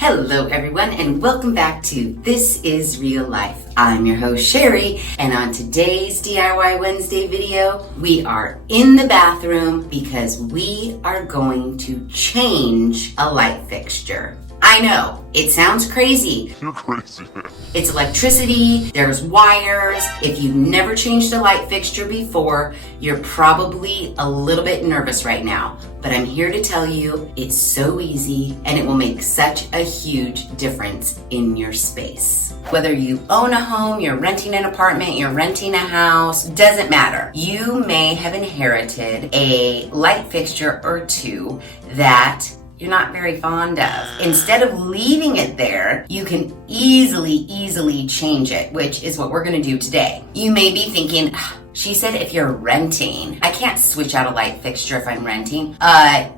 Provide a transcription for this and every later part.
Hello everyone and welcome back to This Is Real Life. I'm your host Sheri, and on today's DIY Wednesday video, we are in the bathroom because we are going to change a light fixture. I know, it sounds crazy. You're crazy. It's electricity, there's wires. If you've never changed a light fixture before, you're probably a little bit nervous right now. But I'm here to tell you it's so easy and it will make such a huge difference in your space. Whether you own a home, you're renting an apartment, you're renting a house, doesn't matter. You may have inherited a light fixture or two that you're not very fond of. Instead of leaving it there, you can easily change it, which is what we're gonna do today. You may be thinking, she said if you're renting, I can't switch out a light fixture if I'm renting.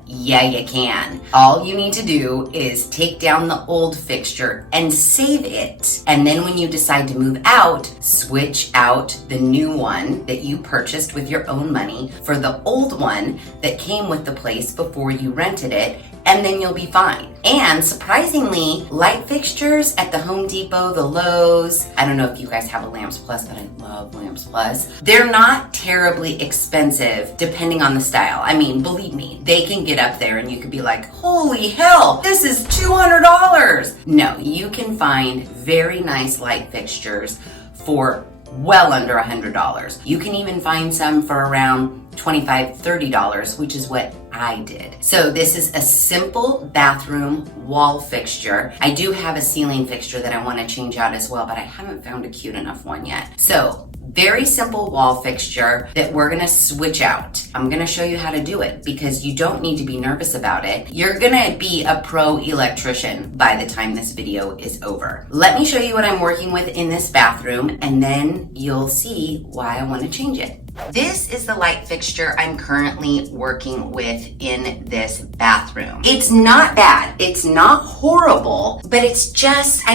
Yeah, you can. All you need to do is take down the old fixture and save it. And then when you decide to move out, switch out the new one that you purchased with your own money for the old one that came with the place before you rented it, and then you'll be fine. And surprisingly, light fixtures at the Home Depot, the Lowe's, I don't know if you guys have a Lamps Plus, but I love Lamps Plus. They're not terribly expensive depending on the style. I mean, believe me, they can get up there and you could be like, holy hell, this is $200. No, you can find very nice light fixtures for well under $100. You can even find some for around $25, $30, which is what I did. So this is a simple bathroom wall fixture. I do have a ceiling fixture that I want to change out as well, but I haven't found a cute enough one yet. So very simple wall fixture that we're gonna switch out. I'm gonna show you how to do it because you don't need to be nervous about it. You're gonna be a pro electrician by the time this video is over. Let me show you what I'm working with in this bathroom and then you'll see why I wanna change it. This is the light fixture I'm currently working with in this bathroom. It's not bad, it's not horrible, but it's just, I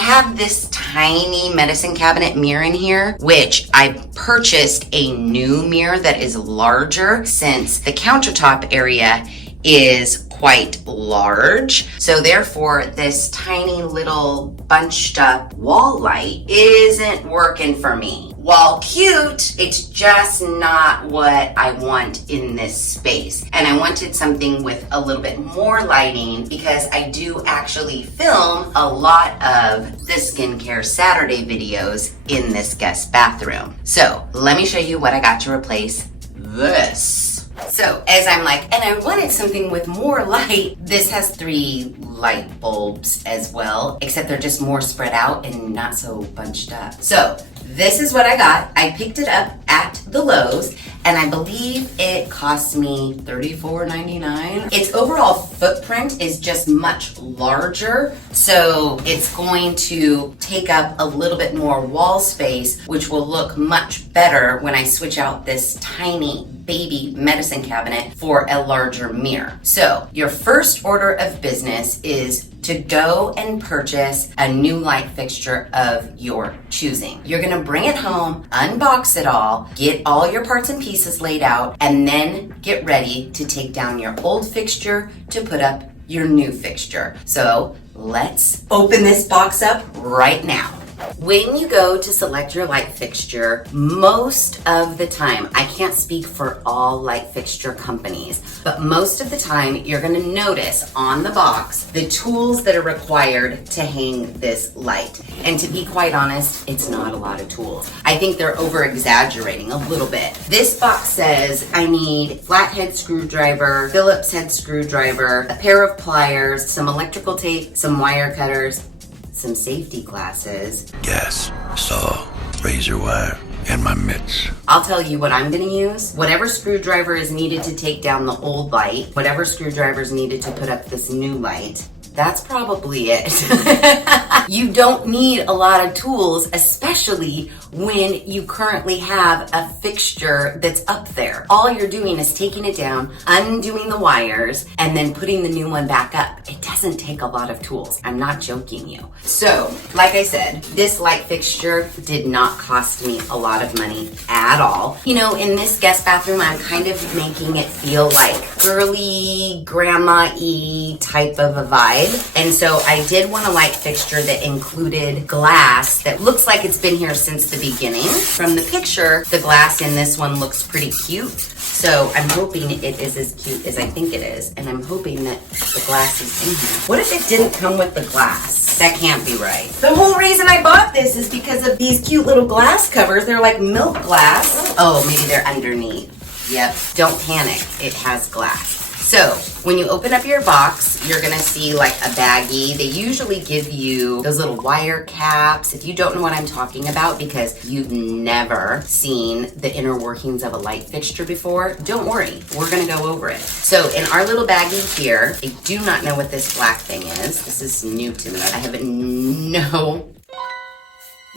have this tiny medicine cabinet mirror in here, which I purchased a new mirror that is larger since the countertop area is quite large. So therefore, this tiny little bunched up wall light isn't working for me. While cute, it's just not what I want in this space. And I wanted something with a little bit more lighting because I do actually film a lot of the Skincare Saturday videos in this guest bathroom. So let me show you what I got to replace this. So as I'm like, and I wanted something with more light, this has 3 light bulbs as well, except they're just more spread out and not so bunched up. So this is what I got. I picked it up at the Lowe's and I believe it cost me $34.99. Its overall footprint is just much larger, so it's going to take up a little bit more wall space, which will look much better when I switch out this tiny baby medicine cabinet for a larger mirror. So your first order of business is to go and purchase a new light fixture of your choosing. You're gonna bring it home, unbox it all, get all your parts and pieces laid out, and then get ready to take down your old fixture to put up your new fixture. So let's open this box up right now. When you go to select your light fixture, most of the time, I can't speak for all light fixture companies, but most of the time you're gonna notice on the box the tools that are required to hang this light. And to be quite honest, it's not a lot of tools. I think they're over exaggerating a little bit. This box says I need flathead screwdriver, Phillips head screwdriver, a pair of pliers, some electrical tape, some wire cutters, some safety glasses. Gas, saw, razor wire, and my mitts. I'll tell you what I'm gonna use. Whatever screwdriver is needed to take down the old light, whatever screwdriver is needed to put up this new light, that's probably it. You don't need a lot of tools, especially when you currently have a fixture that's up there. All you're doing is taking it down, undoing the wires, and then putting the new one back up. It doesn't take a lot of tools. I'm not joking you. So, like I said, this light fixture did not cost me a lot of money at all. You know, in this guest bathroom, I'm kind of making it feel like girly, grandma-y type of a vibe. And so I did want a light fixture that included glass that looks like it's been here since the beginning. From the picture, the glass in this one looks pretty cute. So I'm hoping it is as cute as I think it is. And I'm hoping that the glass is in here. What if it didn't come with the glass? That can't be right. The whole reason I bought this is because of these cute little glass covers. They're like milk glass. Oh, maybe they're underneath. Yep, don't panic, it has glass. So, when you open up your box, you're gonna see like a baggie. They usually give you those little wire caps. If you don't know what I'm talking about because you've never seen the inner workings of a light fixture before, don't worry, we're gonna go over it. So, in our little baggie here, I do not know what this black thing is. This is new to me. I have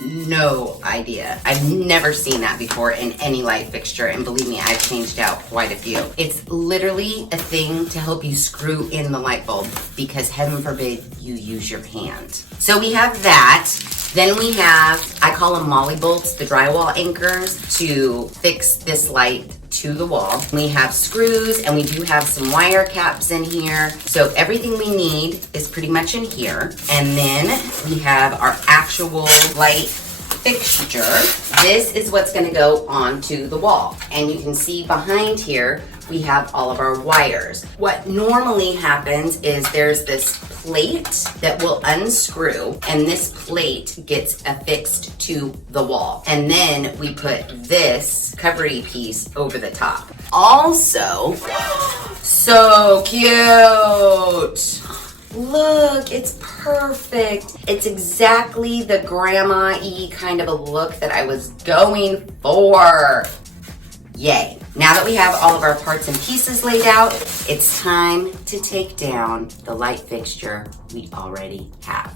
no idea. I've never seen that before in any light fixture, and believe me, I've changed out quite a few. It's literally a thing to help you screw in the light bulb because heaven forbid you use your hand. So we have that. Then we have, I call them molly bolts, the drywall anchors to fix this light to the wall. We have screws and we do have some wire caps in here. So everything we need is pretty much in here. And then we have our actual light fixture. This is what's gonna go onto the wall. And you can see behind here, we have all of our wires. What normally happens is there's this plate that will unscrew and this plate gets affixed to the wall. And then we put this covery piece over the top. Also, so cute. Look, it's perfect. It's exactly the grandma-y kind of a look that I was going for. Yay. Now that we have all of our parts and pieces laid out, it's time to take down the light fixture we already have.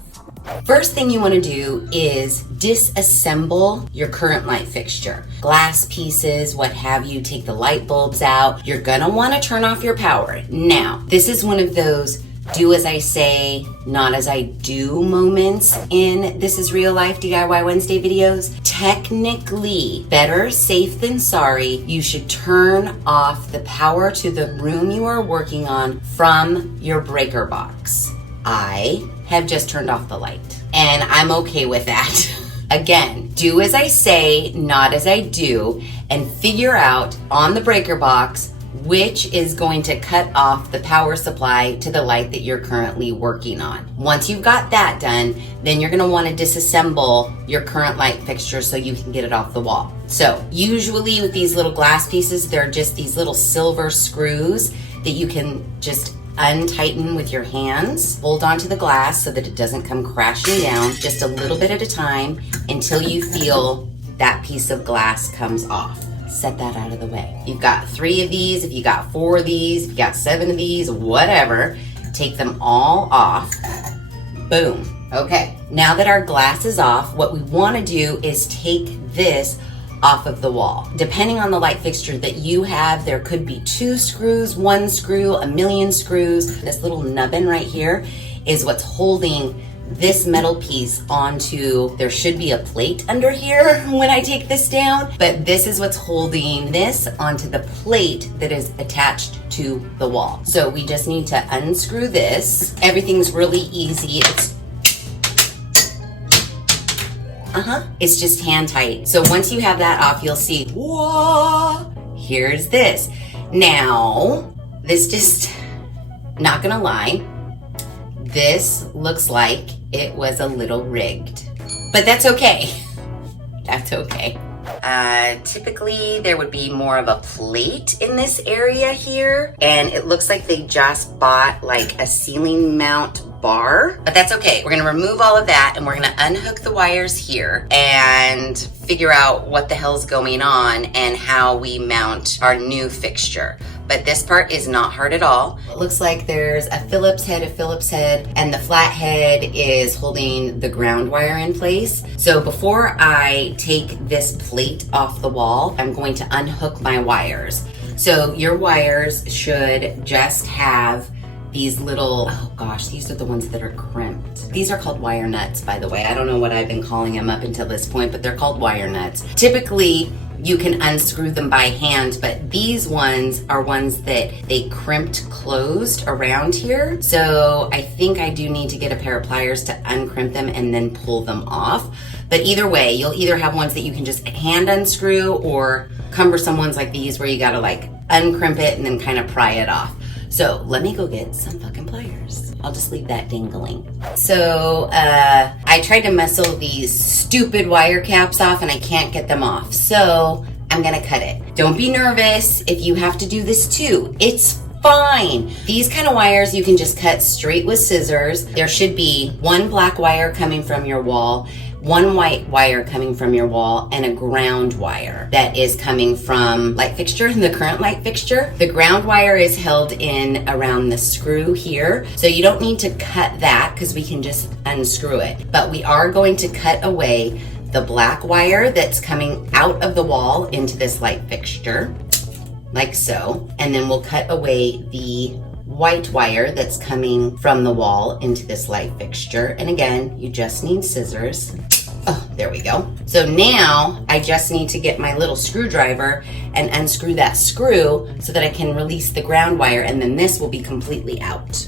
First thing you want to do is disassemble your current light fixture. Glass pieces, what have you, take the light bulbs out. You're gonna want to turn off your power. Now, this is one of those do as I say, not as I do moments in This Is Real Life DIY Wednesday videos. Technically, better safe than sorry, you should turn off the power to the room you are working on from your breaker box. I have just turned off the light, and I'm okay with that. Again, do as I say, not as I do, and figure out on the breaker box which is going to cut off the power supply to the light that you're currently working on. Once you've got that done, then you're gonna wanna disassemble your current light fixture so you can get it off the wall. So usually with these little glass pieces, they're just these little silver screws that you can just untighten with your hands. Hold onto the glass so that it doesn't come crashing down, just a little bit at a time until you feel that piece of glass comes off. Set that out of the way. You've got 3 of these, if you got 4 of these, if you got 7 of these, whatever, take them all off. Boom. Okay, now that our glass is off, what we want to do is take this off of the wall. Depending on the light fixture that you have, there could be 2 screws, 1 screw, a million screws. This little nubbin right here is what's holding this metal piece onto, there should be a plate under here when I take this down, but this is what's holding this onto the plate that is attached to the wall. So we just need to unscrew this. Everything's really easy. It's just hand tight. So once you have that off, you'll see, whoa, here's this. Now, this just, not gonna lie, this looks like it was a little rigged, but that's okay. That's okay. Typically there would be more of a plate in this area here, and it looks like they just bought like a ceiling mount bar, but that's okay. We're gonna remove all of that and we're gonna unhook the wires here and figure out what the hell's going on and how we mount our new fixture. But this part is not hard at all. It looks like there's a Phillips head, and the flat head is holding the ground wire in place. So before I take this plate off the wall, I'm going to unhook my wires. So your wires should just have these little, oh gosh, these are the ones that are crimped. These are called wire nuts, by the way. I don't know what I've been calling them up until this point, but they're called wire nuts. Typically, you can unscrew them by hand, but these ones are ones that they crimped closed around here. So I think I do need to get a pair of pliers to uncrimp them and then pull them off. But either way, you'll either have ones that you can just hand unscrew or cumbersome ones like these where you gotta like uncrimp it and then kind of pry it off. So let me go get some fucking pliers. I'll just leave that dangling. So I tried to muscle these stupid wire caps off and I can't get them off. So I'm gonna cut it. Don't be nervous if you have to do this too. It's fine. These kind of wires you can just cut straight with scissors. There should be one black wire coming from your wall, one white wire coming from your wall, and a ground wire that is coming from light fixture, the current light fixture. The ground wire is held in around the screw here, so you don't need to cut that because we can just unscrew it. But we are going to cut away the black wire that's coming out of the wall into this light fixture, like so. And then we'll cut away the white wire that's coming from the wall into this light fixture. And again, you just need scissors. Oh, there we go. So now I just need to get my little screwdriver and unscrew that screw so that I can release the ground wire, and then this will be completely out.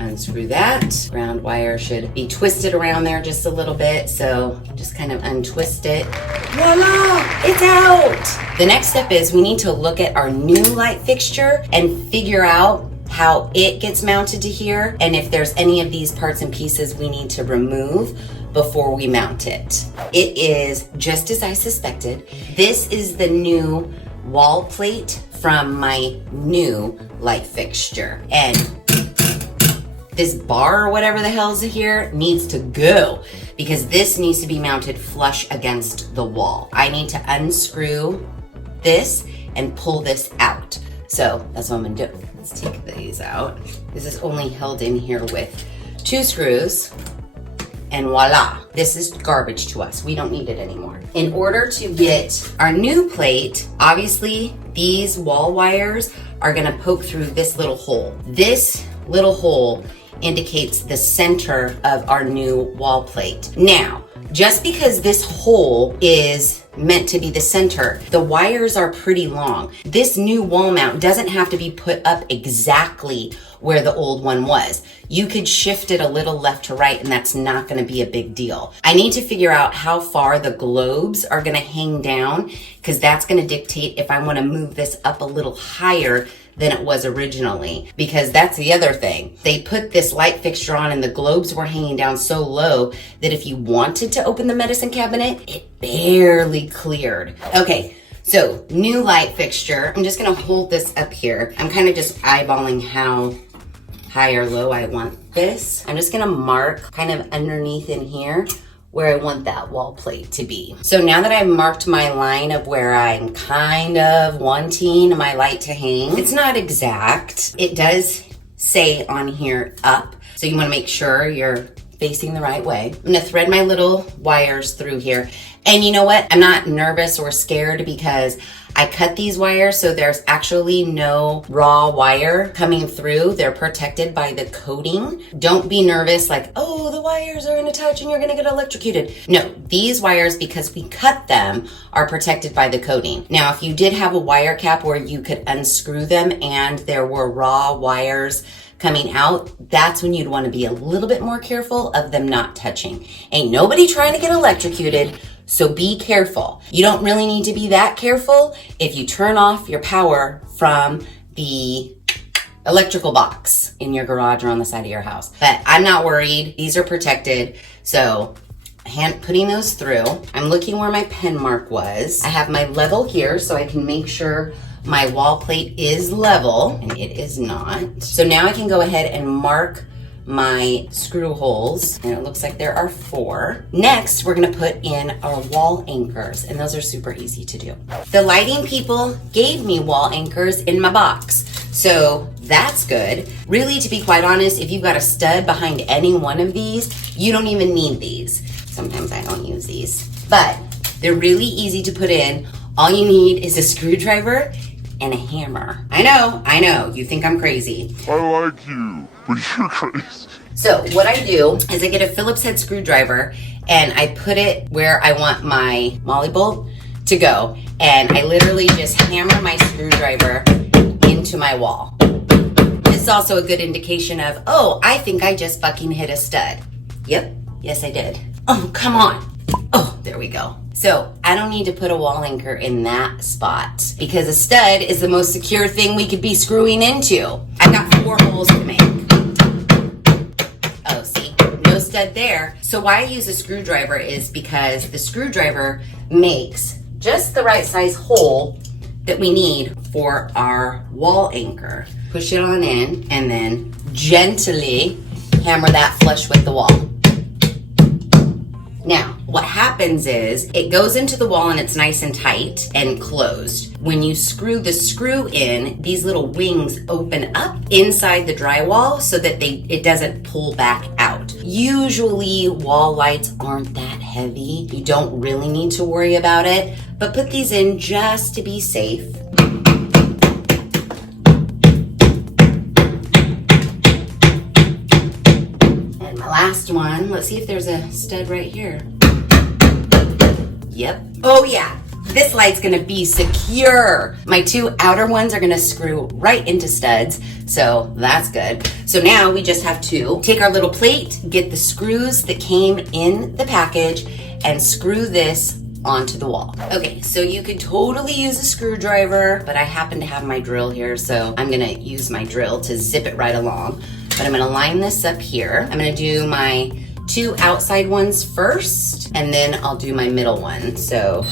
Unscrew that. Ground wire should be twisted around there just a little bit, so just kind of untwist it. Voila, it's out. The next step is we need to look at our new light fixture and figure out how it gets mounted to here, and if there's any of these parts and pieces we need to remove before we mount it. It is just as I suspected. This is the new wall plate from my new light fixture, and this bar or whatever the hell's here needs to go because this needs to be mounted flush against the wall. I need to unscrew this and pull this out. So that's what I'm gonna do. Let's take these out. This is only held in here with 2 screws, and voila, this is garbage to us. We don't need it anymore. In order to get our new plate, obviously these wall wires are gonna poke through this little hole. This little hole indicates the center of our new wall plate. Now, just because this hole is meant to be the center, the wires are pretty long. This new wall mount doesn't have to be put up exactly where the old one was. You could shift it a little left to right and that's not gonna be a big deal. I need to figure out how far the globes are gonna hang down because that's gonna dictate if I wanna move this up a little higher than it was originally, because that's the other thing. They put this light fixture on and the globes were hanging down so low that if you wanted to open the medicine cabinet, it barely cleared. Okay, so new light fixture. I'm just gonna hold this up here. I'm kind of just eyeballing how high or low I want this. I'm just gonna mark kind of underneath in here where I want that wall plate to be. So now that I've marked my line of where I'm kind of wanting my light to hang, it's not exact. It does say on here up, so you wanna make sure you're facing the right way. I'm gonna thread my little wires through here. And you know what? I'm not nervous or scared because I cut these wires so there's actually no raw wire coming through. They're protected by the coating. Don't be nervous like, oh, the wires are gonna touch and you're gonna get electrocuted. No, these wires, because we cut them, are protected by the coating. Now, if you did have a wire cap where you could unscrew them and there were raw wires coming out, that's when you'd wanna be a little bit more careful of them not touching. Ain't nobody trying to get electrocuted, so be careful. You don't really need to be that careful if you turn off your power from the electrical box in your garage or on the side of your house. But I'm not worried, these are protected, so putting those through. I'm looking where my pen mark was. I have my level here so I can make sure my wall plate is level, and it is not. So now I can go ahead and mark my screw holes, and it looks like there are 4. Next, we're gonna put in our wall anchors, and those are super easy to do. The lighting people gave me wall anchors in my box, so that's good. Really, to be quite honest, if you've got a stud behind any one of these, you don't even need these. Sometimes I don't use these, but they're really easy to put in. All you need is a screwdriver and a hammer. I know, you think I'm crazy. I like you, but you're crazy. So what I do is I get a Phillips head screwdriver and I put it where I want my molly bolt to go. And I literally just hammer my screwdriver into my wall. This is also a good indication of, oh, I think I just fucking hit a stud. Yep, yes I did. Oh, come on. Oh, there we go. So I don't need to put a wall anchor in that spot because a stud is the most secure thing we could be screwing into. I've got 4 holes to make. Oh, see, no stud there. So why I use a screwdriver is because the screwdriver makes just the right size hole that we need for our wall anchor. Push it on in and then gently hammer that flush with the wall. Now, what happens is it goes into the wall and it's nice and tight and closed. When you screw the screw in, these little wings open up inside the drywall so that it doesn't pull back out. Usually wall lights aren't that heavy. You don't really need to worry about it, but put these in just to be safe. Last one, let's see if there's a stud right here. Yep. Oh yeah, this light's gonna be secure. My 2 outer ones are gonna screw right into studs, so that's good. So now we just have to take our little plate, get the screws that came in the package, and screw this onto the wall. Okay, so you could totally use a screwdriver, but I happen to have my drill here, so I'm gonna use my drill to zip it right along. But I'm gonna line this up here. I'm gonna do my 2 outside ones first, and then I'll do my middle one. So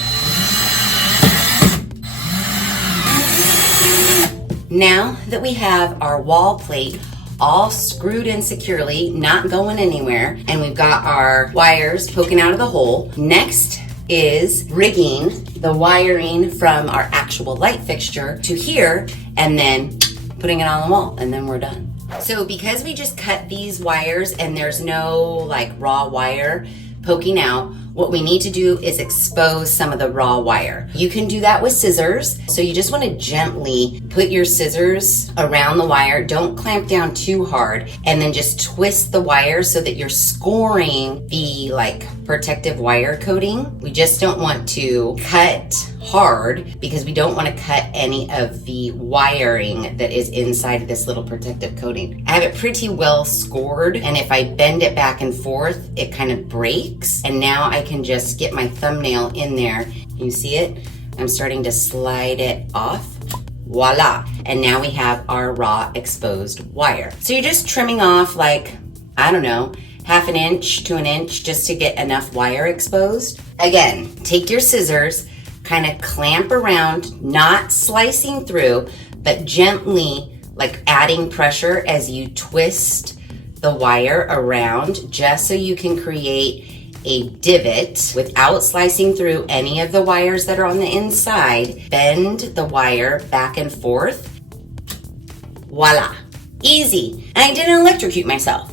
now that we have our wall plate all screwed in securely, not going anywhere, and we've got our wires poking out of the hole, next is rigging the wiring from our actual light fixture to here, and then putting it on the wall, and then we're done. So because we just cut these wires and there's no like raw wire poking out, what we need to do is expose some of the raw wire. You can do that with scissors. So you just want to gently put your scissors around the wire. Don't clamp down too hard, and then just twist the wire so that you're scoring the like protective wire coating. We just don't want to cut hard because we don't want to cut any of the wiring that is inside of this little protective coating. I have it pretty well scored, and if I bend it back and forth, it kind of breaks. And now I can just get my thumbnail in there. You see it? I'm starting to slide it off. Voila. And now we have our raw exposed wire. So you're just trimming off like, I don't know, 1/2 inch to 1 inch just to get enough wire exposed. Again, take your scissors, kind of clamp around, not slicing through, but gently like adding pressure as you twist the wire around, just so you can create a divot without slicing through any of the wires that are on the inside. Bend the wire back and forth. Voila, easy. And I didn't electrocute myself.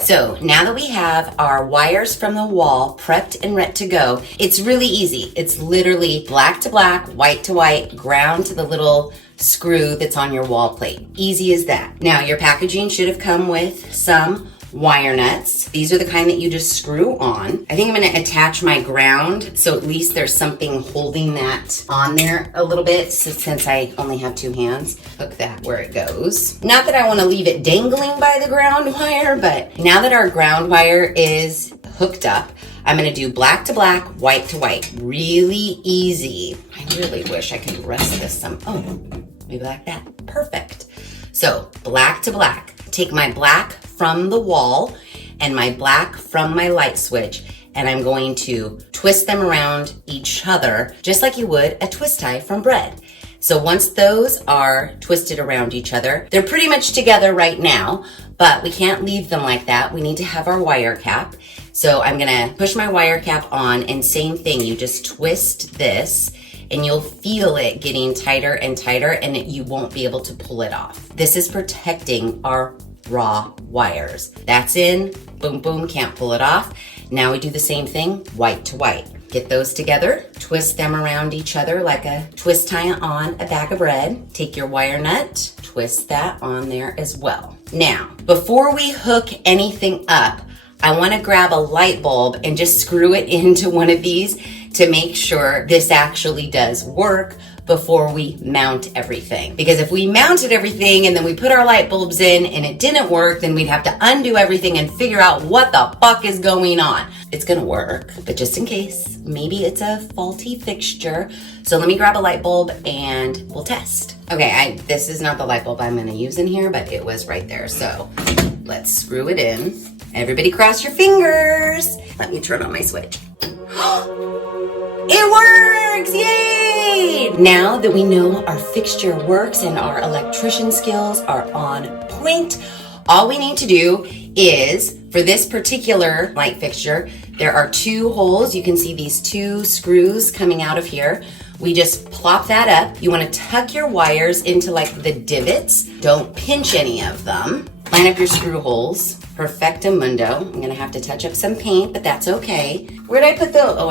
So now that we have our wires from the wall prepped and ready to go, it's really easy. It's literally black to black, white to white, ground to the little screw that's on your wall plate. Easy as that. Now your packaging should have come with some wire nuts. These are the kind that you just screw on. I think I'm going to attach my ground so at least there's something holding that on there a little bit, since I only have 2 hands. Hook that where it goes. Not that I want to leave it dangling by the ground wire, but now that our ground wire is hooked up, I'm going to do black to black, white to white. Really easy. I really wish I could rest this some. Oh, maybe like that. Perfect. So black to black. Take my black from the wall and my black from my light switch, and I'm going to twist them around each other just like you would a twist tie from bread. So once those are twisted around each other, they're pretty much together right now, but we can't leave them like that. We need to have our wire cap. So I'm gonna push my wire cap on, and same thing, you just twist this and you'll feel it getting tighter and tighter, and you won't be able to pull it off. This is protecting our raw wires. That's in, boom, boom, can't pull it off. Now we do the same thing, white to white. Get those together, twist them around each other like a twist tie on a bag of bread. Take your wire nut, twist that on there as well. Now, before we hook anything up, I want to grab a light bulb and just screw it into one of these to make sure this actually does work before we mount everything. Because if we mounted everything and then we put our light bulbs in and it didn't work, then we'd have to undo everything and figure out what the fuck is going on. It's gonna work, but just in case, maybe it's a faulty fixture. So let me grab a light bulb and we'll test. Okay, this is not the light bulb I'm gonna use in here, but it was right there. So let's screw it in. Everybody cross your fingers. Let me turn on my switch. It works! Yay! Now that we know our fixture works and our electrician skills are on point, all we need to do is, for this particular light fixture, there are 2 holes. You can see these 2 screws coming out of here. We just plop that up. You want to tuck your wires into like the divots. Don't pinch any of them. Line up your screw holes. Perfectamundo. I'm going to have to touch up some paint, but that's okay. Where did I put those? Oh,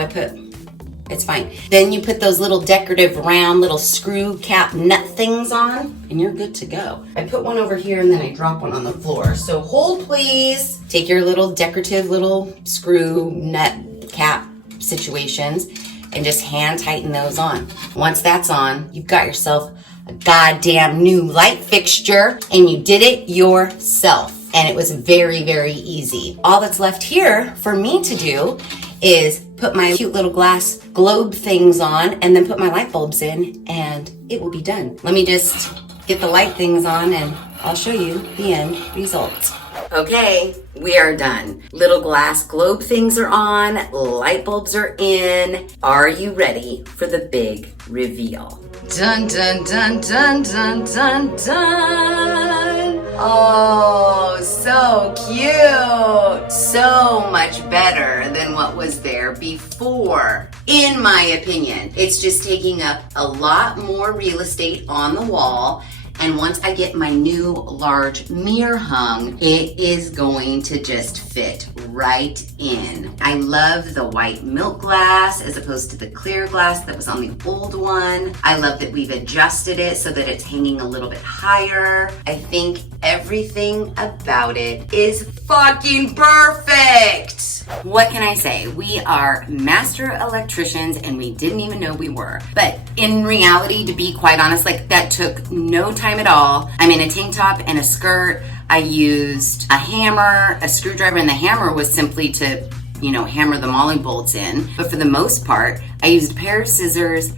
it's fine. Then you put those little decorative round little screw cap nut things on and you're good to go. I put one over here and then I drop one on the floor. So hold please. Take your little decorative little screw nut cap situations and just hand tighten those on. Once that's on, you've got yourself a goddamn new light fixture and you did it yourself. And it was very, very easy. All that's left here for me to do is put my cute little glass globe things on and then put my light bulbs in and it will be done. Let me just get the light things on and I'll show you the end result. Okay, we are done. Little glass globe things are on, light bulbs are in. Are you ready for the big reveal? Dun, dun, dun, dun, dun, dun, dun. Oh, so cute. So much better than what was there before, in my opinion. It's just taking up a lot more real estate on the wall. And once I get my new large mirror hung, it is going to just fit right in. I love the white milk glass as opposed to the clear glass that was on the old one. I love that we've adjusted it so that it's hanging a little bit higher. I think everything about it is fucking perfect. What can I say? We are master electricians and we didn't even know we were. But in reality, to be quite honest, like that took no time at all. I'm in a tank top and a skirt. I used a hammer, a screwdriver, and the hammer was simply to, hammer the molly bolts in. But for the most part, I used a pair of scissors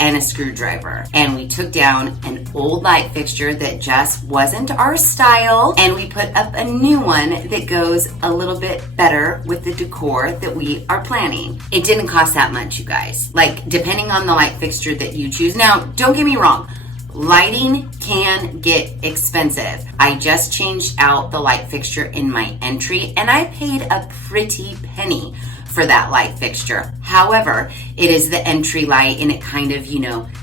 and a screwdriver. And we took down an old light fixture that just wasn't our style, and we put up a new one that goes a little bit better with the decor that we are planning. It didn't cost that much, you guys. Like, depending on the light fixture that you choose. Now, don't get me wrong. Lighting can get expensive. I just changed out the light fixture in my entry, and I paid a pretty penny for that light fixture. However, it is the entry light and it kind of,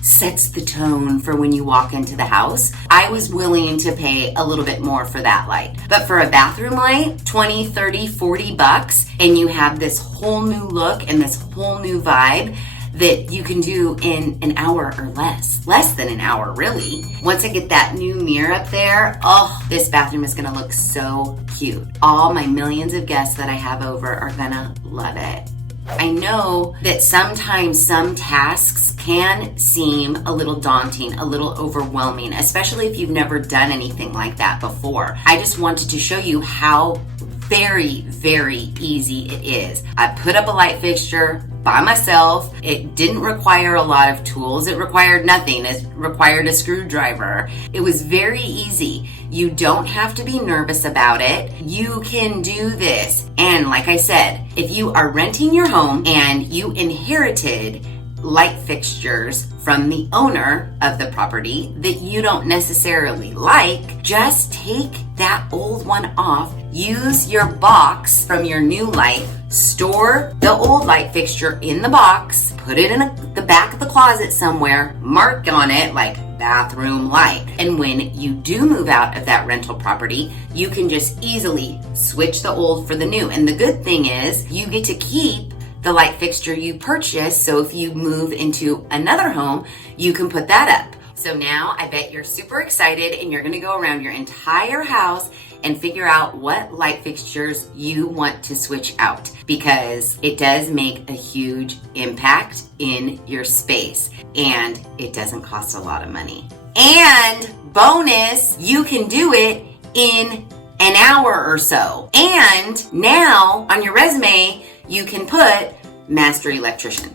sets the tone for when you walk into the house. I was willing to pay a little bit more for that light. But for a bathroom light, 20, 30, 40 bucks, and you have this whole new look and this whole new vibe that you can do in an hour or less than an hour, really. Once I get that new mirror up there, this bathroom is gonna look so cute. All my millions of guests that I have over are gonna love it. I know that sometimes some tasks can seem a little daunting, a little overwhelming, especially if you've never done anything like that before. I just wanted to show you how very, very easy it is. I put up a light fixture by myself. It didn't require a lot of tools. It required nothing. It required a screwdriver. It was very easy. You don't have to be nervous about it. You can do this. And like I said, if you are renting your home and you inherited light fixtures from the owner of the property that you don't necessarily like, just take that old one off, use your box from your new light, store the old light fixture in the box, put it in the back of the closet somewhere, mark on it like bathroom light. And when you do move out of that rental property, you can just easily switch the old for the new. And the good thing is you get to keep the light fixture you purchase, so if you move into another home, you can put that up. So now I bet you're super excited and you're gonna go around your entire house and figure out what light fixtures you want to switch out, because it does make a huge impact in your space and it doesn't cost a lot of money. And bonus, you can do it in an hour or so. And now on your resume, you can put Master Electrician.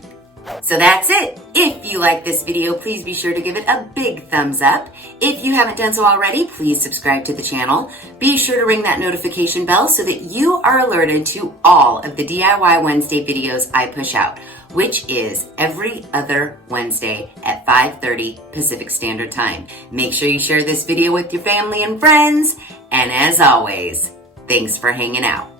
So that's it. If you like this video, please be sure to give it a big thumbs up. If you haven't done so already, please subscribe to the channel. Be sure to ring that notification bell so that you are alerted to all of the DIY Wednesday videos I push out, which is every other Wednesday at 5:30 Pacific Standard Time. Make sure you share this video with your family and friends. And as always, thanks for hanging out.